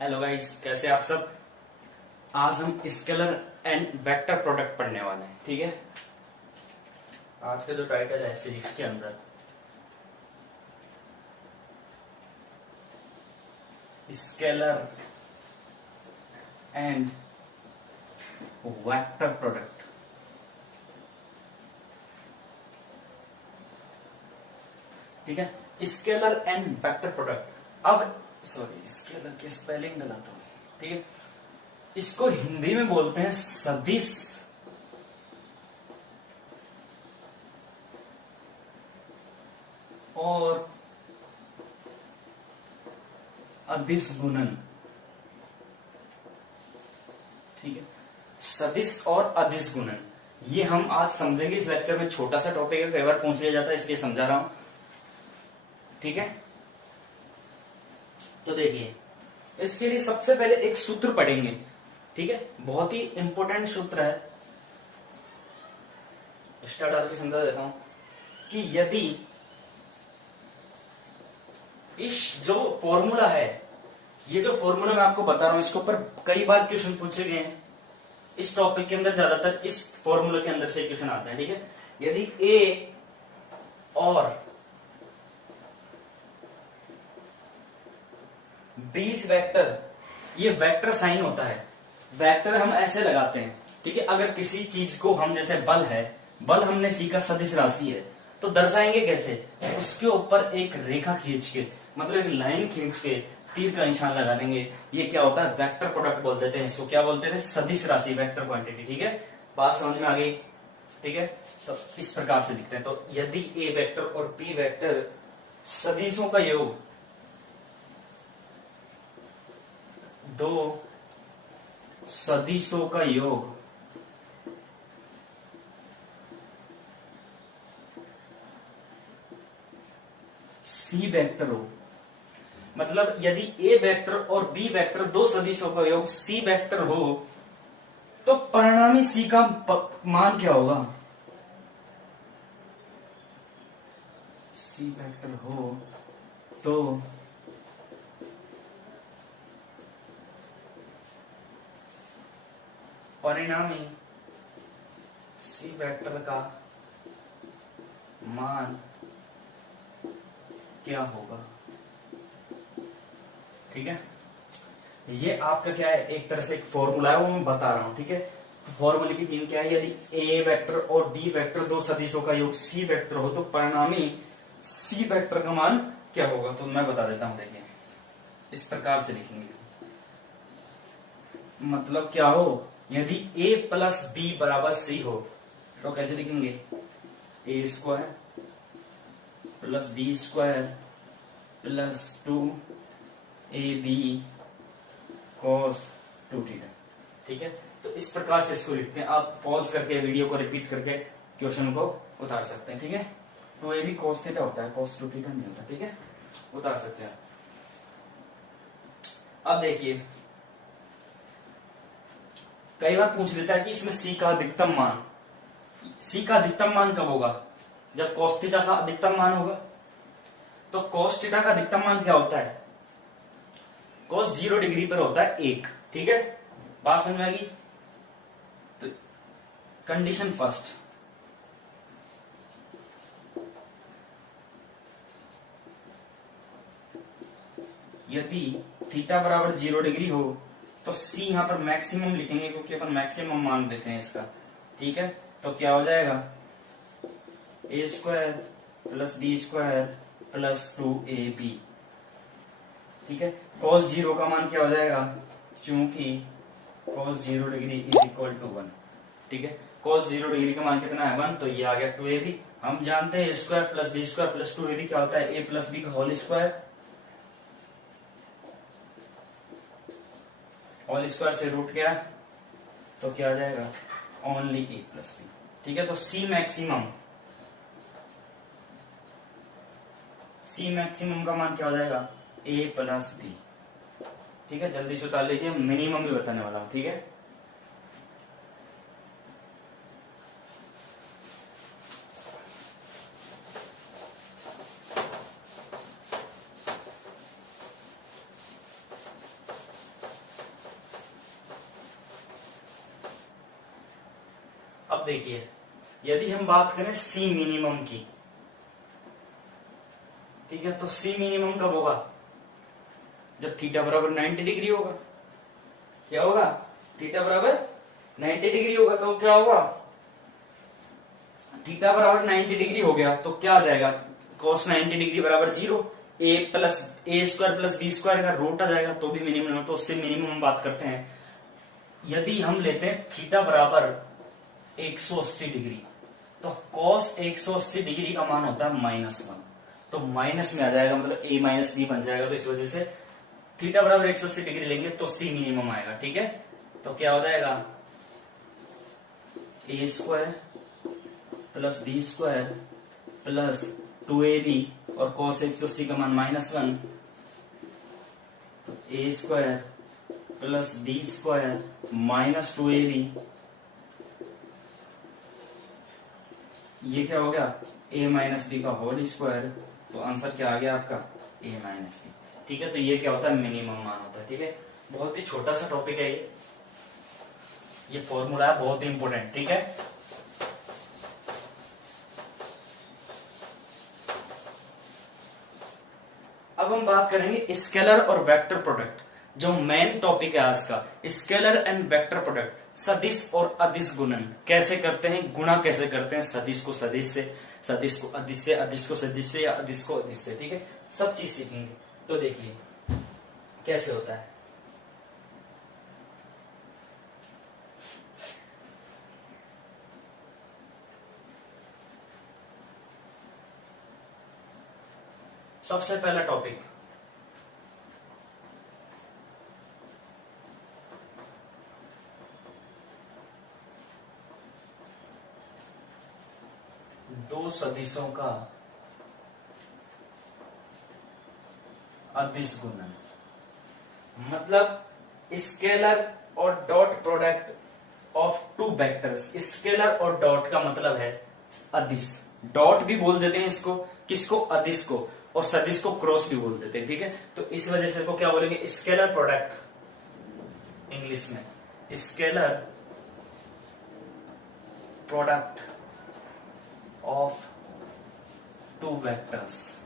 Hello guys, कैसे आप सब। आज हम स्केलर एंड वेक्टर प्रोडक्ट पढ़ने वाले हैं। ठीक है, आज का जो टाइटल है फिजिक्स के अंदर स्केलर एंड वेक्टर प्रोडक्ट। ठीक है, स्केलर एंड वेक्टर प्रोडक्ट। अब सॉरी, स्केलर की स्पेलिंग गलत हो गई। ठीक है, इसको हिंदी में बोलते हैं सदिश और अदिश गुणन। ठीक है, सदिश और अदिश गुणन ये हम आज समझेंगे इस लेक्चर में। छोटा सा टॉपिक है, कई बार पूछ लिया जाता है, इसलिए समझा रहा हूं। ठीक है, तो देखिए इसके लिए सबसे पहले एक सूत्र पढ़ेंगे। ठीक है, बहुत ही इंपॉर्टेंट सूत्र है। स्टार्ट आकर समझा देता हूं कि यदि इस जो फॉर्मूला है, ये जो फॉर्मूला मैं आपको बता रहा हूं, इसके ऊपर कई बार क्वेश्चन पूछे गए हैं। इस टॉपिक के अंदर ज्यादातर इस फॉर्मूला के अंदर से क्वेश्चन आते हैं। ठीक है, यदि ए और बी वेक्टर, ये वेक्टर साइन होता है। वेक्टर हम ऐसे लगाते हैं। ठीक है, अगर किसी चीज को हम जैसे बल है, बल हमने सीखा सदिश राशि है, तो दर्शाएंगे कैसे? उसके ऊपर एक रेखा खींच के, मतलब एक लाइन खींच के तीर का निशान लगा देंगे। ये क्या होता है? वेक्टर प्रोडक्ट बोल देते हैं इसको। क्या बोलते थे? सदिश राशि, वेक्टर क्वांटिटी। ठीक है, बात समझ में आ गई? ठीक है, तो इस प्रकार से लिखते हैं। तो यदि ए वेक्टर और बी वेक्टर सदिशों का योग, दो सदिशों का योग सी वेक्टर हो, मतलब यदि ए वेक्टर और बी वेक्टर दो सदिशों का योग सी वेक्टर हो, तो परिणामी सी का मान क्या होगा? सी वेक्टर हो तो परिणामी सी वेक्टर का मान क्या होगा? ठीक है, ये आपका क्या है? एक तरह से एक फॉर्मूला है, वो मैं बता रहा हूं। ठीक है, तो फॉर्मूले की थीम क्या है? यदि ए वेक्टर और बी वेक्टर दो सदिशों का योग सी वेक्टर हो, तो परिणामी सी वेक्टर का मान क्या होगा? तो मैं बता देता हूं। देखिए, इस प्रकार से लिखेंगे। मतलब क्या हो? यदि ए प्लस बी बराबर सी हो, तो कैसे लिखेंगे? A square plus B square plus 2ab cos 2θ। ठीक है, तो इस प्रकार से इसको लिखते हैं। आप पॉज करके वीडियो को रिपीट करके क्वेश्चन को उतार सकते हैं। ठीक है, 2ab cos θ होता है, cos 2θ नहीं होता। ठीक है, उतार सकते हैं। अब देखिए, कई बार पूछ लेता है कि इसमें सी का अधिकतम मान, सी का अधिकतम मान कब होगा? जब cos θ का अधिकतम मान होगा। तो cos θ का अधिकतम मान क्या होता है? cos 0 डिग्री पर होता है 1। ठीक है, बात समझ में आ गई? तो कंडीशन फर्स्ट, यदि थीटा बराबर 0 डिग्री हो, तो सी यहां पर मैक्सिमम लिखेंगे, क्योंकि अपन मैक्सिमम मान लेते हैं इसका। ठीक है, तो क्या हो जाएगा? A square plus B square plus 2ab। ठीक है, cos 0 का मान क्या हो जाएगा? चूंकि cos 0 degree is equal to 1। ठीक है, cos 0 डिग्री का मान कितना है? 1। तो ये आ गया 2ab। हम जानते हैं square plus B square plus 2ab क्या होता है? ए प्लस बी का होल स्क्वायर, होल स्क्वायर से रूट क्या, तो क्या आ जाएगा? Only A plus B. ठीक है, तो सी मैक्सिमम, सी मैक्सिमम का मान क्या हो जाएगा? ए प्लस बी। ठीक है, जल्दी से उतार लीजिए, मिनिमम भी बताने वाला हूं। ठीक है, अब देखिए, यदि हम बात करें सी मिनिमम की, ठीक है, तो सी मिनिमम कब होगा? जब थीटा बराबर 90 डिग्री होगा। क्या होगा? थीटा बराबर 90 डिग्री होगा। तो क्या होगा? थीटा बराबर 90 डिग्री हो गया तो क्या आ जाएगा? cos 90 डिग्री बराबर 0, a square plus B square का रूट आ जाएगा तो भी मिनिमम है। तो उससे मिनिमम हम बात करते हैं। यदि हम लेते हैं थीटा बराबर 180 डिग्री, तो cos 180 डिग्री का मान होता है -1, तो माइनस में आ जाएगा, मतलब a माइनस बी बन जाएगा। तो इस वजह से थीटा बराबर 180 डिग्री लेंगे तो सी मिनिमम आएगा। ठीक है, तो क्या हो जाएगा? a square plus B square plus 2ab और cos 180 का मान -1, तो a square plus B square minus 2ab, ये क्या हो गया? a माइनस बी का होल स्क्वायर। तो आंसर क्या आ गया आपका? a minus B. ठीक है, तो ये क्या होता है? मिनिमम मान होता है। ठीक है, बहुत ही छोटा सा टॉपिक है ये फॉर्मूला है बहुत ही इंपॉर्टेंट। ठीक है, अब हम बात करेंगे स्केलर और वेक्टर प्रोडक्ट, जो मेन टॉपिक है आज का। स्केलर एंड वेक्टर प्रोडक्ट, सदिश और अदिश गुणन कैसे करते हैं, गुणा कैसे करते हैं, सदिश को सदिश से, सदिश को अदिश से, अदिश को सदिश से या अदिश को अदिश से। ठीक है, सब चीज सीखेंगे। तो देखिए कैसे होता है। सबसे पहला टॉपिक, दो सदिशों का अदिश गुणन, मतलब स्केलर और dot product of two vectors. Scalar और डॉट का मतलब है अदिश, डॉट भी बोल देते हैं इसको, किसको? अदिश को, और सदिश को क्रॉस भी बोल देते हैं। ठीक है, तो इस वजह से इसको क्या बोलेंगे? स्केलर प्रोडक्ट इंग्लिश में, scalar product of two vectors.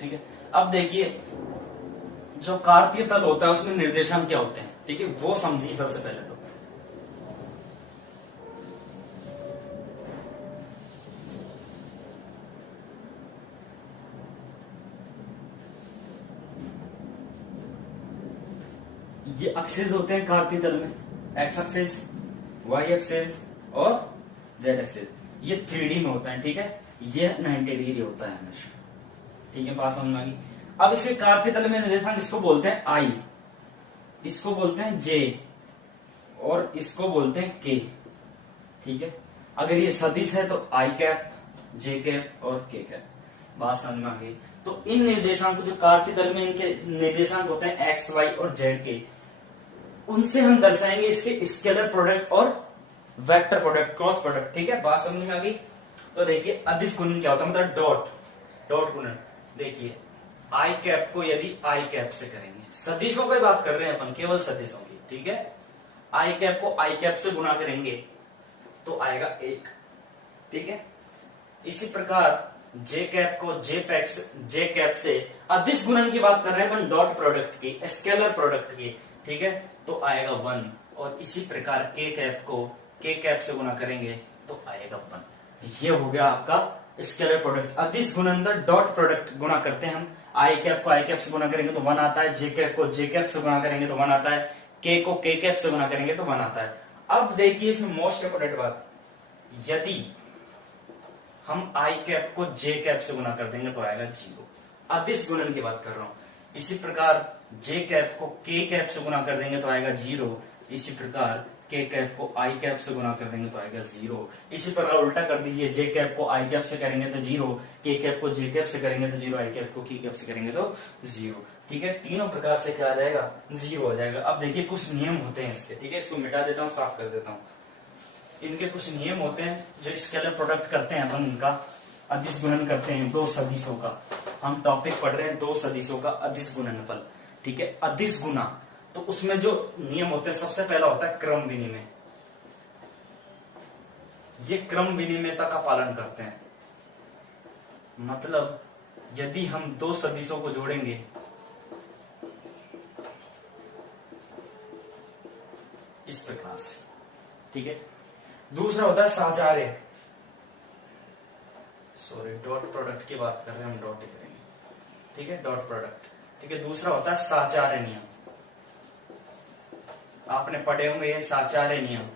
ठीक है, अब देखिए जो कार्तीय तल होता है उसमें निर्देशांक क्या होते हैं, ठीक है, वो समझिए सबसे पहले। तो ये एक्सेस होते हैं कार्तीय तल में, एक्स एक्सेस, वाई एक्सेस और जेड एक्सेस। ये 3D में होता है। ठीक है, ये 90 डिग्री होता है हमेशा। ठीक है, बात समझ में आ गई। अब इसके कार्तीय तल में निर्देशांक इसको बोलते हैं आई, इसको बोलते हैं जे और इसको बोलते हैं के। ठीक है, अगर ये सदिश है तो आई कैप, जे कैप और के कैप। बात समझ में आ गई। तो इन निर्देशांक जो कार्तीय तल में इनके निर्देशांक होते हैं एक्स, वाई और जेड के, उनसे हम दर्शाएंगे इसके स्केलर प्रोडक्ट और वेक्टर प्रोडक्ट, क्रॉस प्रोडक्ट। ठीक है, बात समझ में आ गई। तो देखिए अदिश गुणन क्या होता है, मतलब डॉट गुणन। देखिए आई कैप को यदि आई कैप से करेंगे, सदिशों की बात कर रहे हैं अपन, केवल सदिशों की। ठीक है, आई कैप को आई कैप से गुणा करेंगे तो आएगा 1। ठीक है, इसी प्रकार जे कैप को जे कैप से अदिश गुणन की बात कर रहे हैं अपन, डॉट प्रोडक्ट की, स्केलर प्रोडक्ट की। ठीक है, तो आएगा 1। और इसी प्रकार के कैप को के कैप से गुणा करेंगे तो आएगा 1। ये हो गया आपका स्केलर प्रोडक्ट। अदिश गुणन डॉट प्रोडक्ट गुणा करते हैं हम, आई कैप को आई कैप से गुणा करेंगे तो 1 आता है, जे कैप को जे कैप से गुणा करेंगे तो 1 आता है, के को के कैप से गुणा करेंगे तो 1 आता है। अब देखिए इसमें मोस्ट इंपोर्टेंट बात, यदि हम आई कैप को जे कैप से गुणा कर देंगे तो आएगा 0। अदिश गुणन की बात कर रहा हूं। इसी प्रकार जे कैप को के कैप से गुणा कर देंगे तो आएगा 0। इसी प्रकार के कैप को आई कैप से गुणा कर देंगे तो आएगा 0। इसी प्रकार उल्टा कर दीजिए, जे कैप को आई कैप से करेंगे तो 0, के कैप को जे कैप से करेंगे तो 0, आई कैप को के कैप से करेंगे तो 0। ठीक है, तीनों प्रकार से क्या आ जाएगा? 0 हो जाएगा। अब देखिए कुछ नियम होते हैं इसके। ठीक है, इसको मिटा देता हूँ, साफ कर देता हूँ। इनके कुछ नियम होते हैं जो स्केलर प्रोडक्ट करते हैं अपन, इनका अदिश गुणन करते हैं दो सदिशों का। हम टॉपिक पढ़ रहे हैं दो सदिशों का अदिश गुणनफल। ठीक है, अदिश गुना, तो उसमें जो नियम होते हैं, सबसे पहला होता है क्रम विनिमय। ये क्रम विनिमयता का पालन करते हैं। मतलब यदि हम दो सदिशों को जोड़ेंगे, इस प्रकार से, ठीक है। दूसरा होता है साचार्य, सॉरी डॉट प्रोडक्ट की बात कर रहे हैं हम, डॉट ही करेंगे, ठीक है, डॉट प्रोडक्ट, ठीक है। दूसरा होता है साचार्य नियम, आपने पढ़े होंगे ये साचार्य नियम,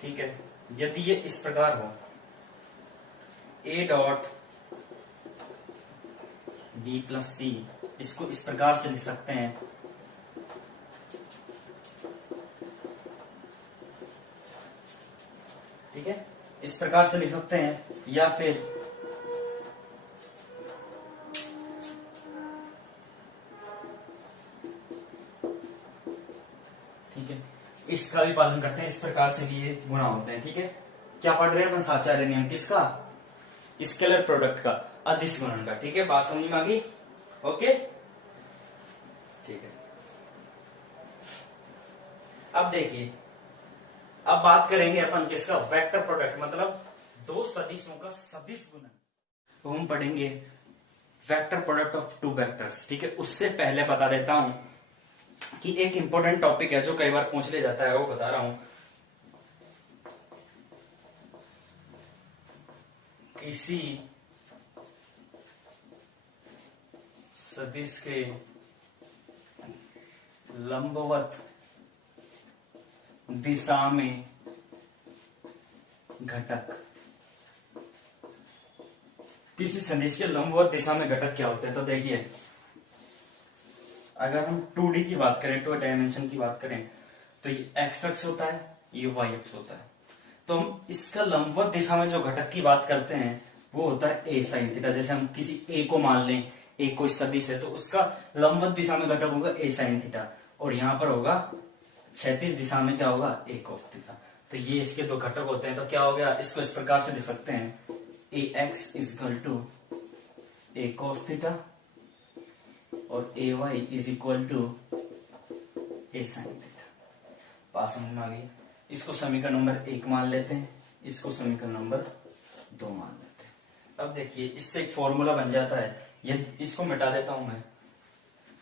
ठीक है। यदि ये इस प्रकार हो, ए डॉट बी प्लस सी, इसको इस प्रकार से लिख सकते हैं, ठीक है, इस प्रकार से लिख सकते हैं। या फिर ठीक है, इसका भी पालन करते हैं, इस प्रकार से भी ये गुणा होते हैं, ठीक है। क्या पढ़ रहे हैं अपन? साचार्य नियम किसका? स्केलर प्रोडक्ट का, अदिश गुणन का, ठीक है। बात समझ में आ गई? ओके, ठीक है। अब देखिए, अब बात करेंगे अपन किसका? वेक्टर प्रोडक्ट, मतलब दो सदिशों का सदिश गुणन। तो हम पढ़ेंगे vector product of two vectors, ठीक है। उससे पहले बता देता हूं कि एक इंपॉर्टेंट टॉपिक है जो कई बार पूछ ले जाता है, वो बता रहा हूं। किसी सदिश के लंबवत दिशा में घटक, किसी सदिश के लंबवत दिशा में घटक क्या होते हैं? तो देखिए, अगर हम 2D की बात करें, 2 डायमेंशन की बात करें, तो ये एक्स अक्ष होता है, ये वाई अक्ष होता है। तो हम इसका लंबवत दिशा में जो घटक की बात करते हैं वो होता है ए साइन थीटा। जैसे हम किसी ए को मान लें, ए कोई सदिश है, तो उसका लंबवत दिशा में घटक होगा ए साइन थीटा, और यहां पर होगा क्षैतिज दिशा में क्या होगा? ए कोस थीटा। तो ये इसके दो घटक होते हैं। तो क्या हो गया? इसको इस प्रकार से लिख सकते हैं, a x is equal to a cos theta और a y is equal to a sine theta. बात समझ में आ गई? इसको समीकरण नंबर 1 मान लेते हैं, इसको समीकरण नंबर 2 मान लेते हैं। अब देखिए, इससे एक फॉर्मूला बन जाता है। ये इसको मिटा देता हूं मैं,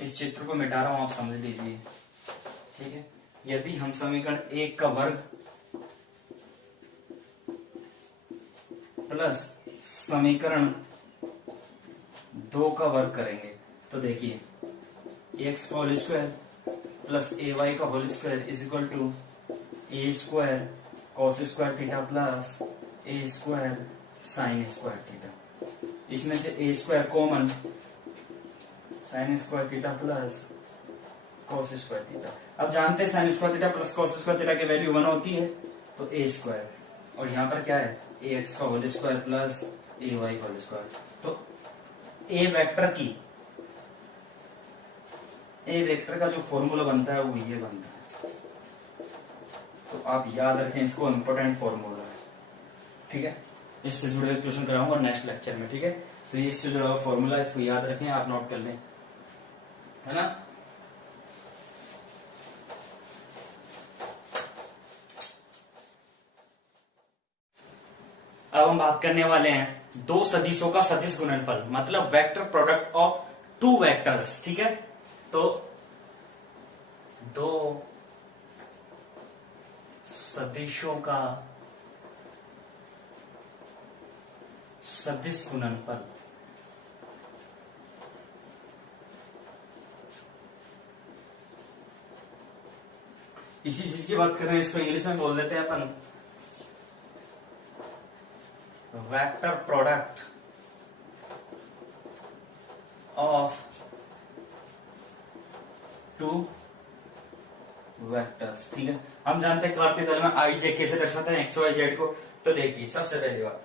इस चित्र को मिटा रहा हूं, आप समझ लीजिए, ठीक है। यदि हम समीकरण 1 का वर्ग प्लस समीकरण 2 का वर्ग करेंगे, तो देखिए एक्स का whole square plus a y का whole square is equal to a square cos square theta plus a square sine square theta. इसमें से a square common, sine square theta plus cos square theta. अब जानते हैं sine square theta plus cos square theta की value 1 होती है, तो a square, और यहाँ पर क्या है? ए एक्स का whole square plus a y का होल स्क्वायर। तो ए वेक्टर का जो फॉर्मूला बनता है वो ये बनता है। तो आप याद रखें इसको, इंपॉर्टेंट फॉर्मूला है, ठीक है। इससे जुड़े हुए क्वेश्चन कराऊंगा नेक्स्ट लेक्चर में, ठीक है। तो ये इससे जुड़ा हुआ फॉर्मूला, इसको याद रखें, आप नोट कर लें, है ना। अब हम बात करने वाले हैं दो सदिशों का सदिश गुणनफल, मतलब vector product of two vectors, ठीक है। तो दो सदिशों का सदिश गुणनफल, इसी चीज की बात कर रहे हैं, इसको इंग्लिश में बोल देते हैं अपन vector product of two vectors, ठीक है। हम जानते हैं कार्तीय तल में आई जे कैसे दर्शाते हैं एक्स वाई जेड को। तो देखिए, सबसे पहली बात,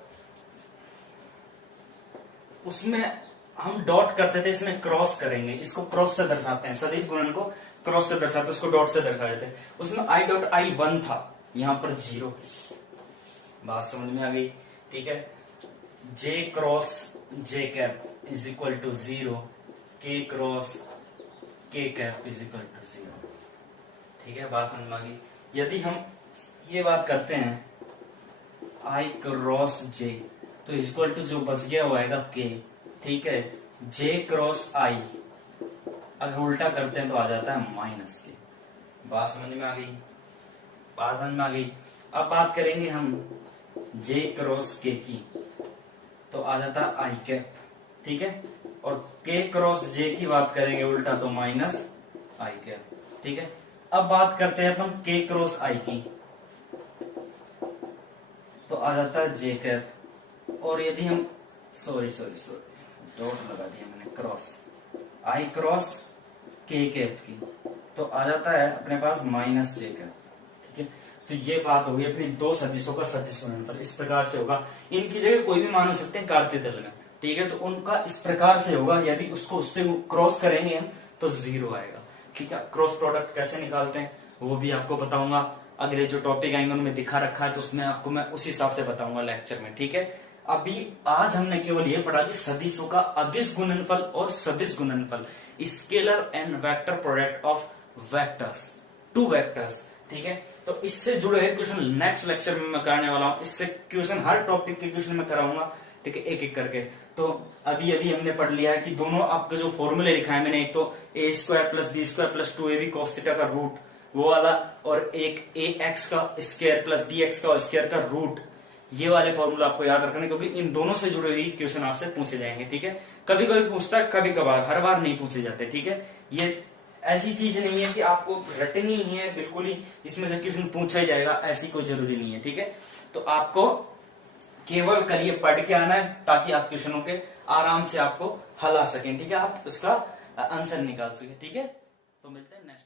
उसमें हम डॉट करते थे, इसमें क्रॉस करेंगे, इसको क्रॉस से दर्शाते हैं, सदिश गुणन को क्रॉस से दर्शाते हैं, उसको डॉट से दर्शा देते हैं। उसमें आई डॉट आई 1 था, यहां पर 0। बात समझ में आ गई, ठीक है। J cross j cap is equal to 0, k cross के कैप इज इक्वल टू 0। ठीक है, बात समझ में आ गई। यदि हम ये बात करते हैं आई क्रॉस जे, तो इक्वल टू जो बच गया वो आएगा के। ठीक है, जे क्रॉस आई अगर उल्टा करते हैं तो आ जाता है माइनस के। बात समझ में आ गई, बात समझ में आ गई। अब बात करेंगे हम जे क्रॉस के की, तो आ जाता है आई कैप। ठीक है, और के क्रॉस जे की बात करेंगे उल्टा तो माइनस आई कैप। ठीक है, अब बात करते हैं अपन के क्रॉस आई की, तो आ जाता है जे कैप। और यदि हम सॉरी डॉट लगा दिया मैंने, क्रॉस आई क्रॉस के कैप की, तो आ जाता है अपने पास माइनस जे कैप। ठीक है, तो ये बात होगी अपनी दो सदिशों का सदिश गुणनफल। इस प्रकार से होगा, इनकी जगह कोई भी मान हो सकते हैं कार्तीय तल में। ठीक है, तो उनका इस प्रकार से होगा, यदि उसको उससे क्रॉस करेंगे हम तो 0 आएगा। ठीक है, क्रॉस प्रोडक्ट कैसे निकालते हैं वो भी आपको बताऊंगा, अगले जो टॉपिक आएंगे उनमें दिखा रखा है, तो उसमें आपको मैं उस हिसाब से बताऊंगा लेक्चर में। ठीक है, अभी आज हमने केवल ये पढ़ा कि सदिशों का अदिश गुणनफल और सदिश गुणनफल, scalar and vector product of vectors, to vectors. ठीक है, तो इससे जुड़े हुए क्वेश्चन नेक्स्ट लेक्चर में मैं कराने वाला हूं। इससे क्वेश्चन, हर टॉपिक के क्वेश्चन मैं कराऊंगा। ठीक है, एक एक करके। तो अभी हमने पढ़ लिया है कि दोनों आपके जो फॉर्मूले लिखा है मैंने, एक तो a square plus B square plus 2ab cos theta का रूट वो वाला, और एक ए एक्स का स्क्वायर प्लस बी एक्स का स्क्वायर का रूट, ये वाले फॉर्मूला आपको याद रखना, क्योंकि इन दोनों से जुड़े हुए क्वेश्चन आपसे पूछे जाएंगे। ठीक है, कभी कभी पूछता है, कभी कभार, हर बार नहीं पूछे जाते। ठीक है, ये ऐसी चीज नहीं है कि आपको रटनी ही है बिल्कुल ही इसमें से क्वेश्चन पूछा ही जाएगा, ऐसी कोई जरूरी नहीं है। ठीक है, तो आपको केवल कल ये पढ़ के आना है ताकि आप क्वेश्चनों के आराम से आपको हल आ सकें। ठीक है, आप उसका आंसर निकाल सके। ठीक है, तो मिलते हैं नेक्स्ट।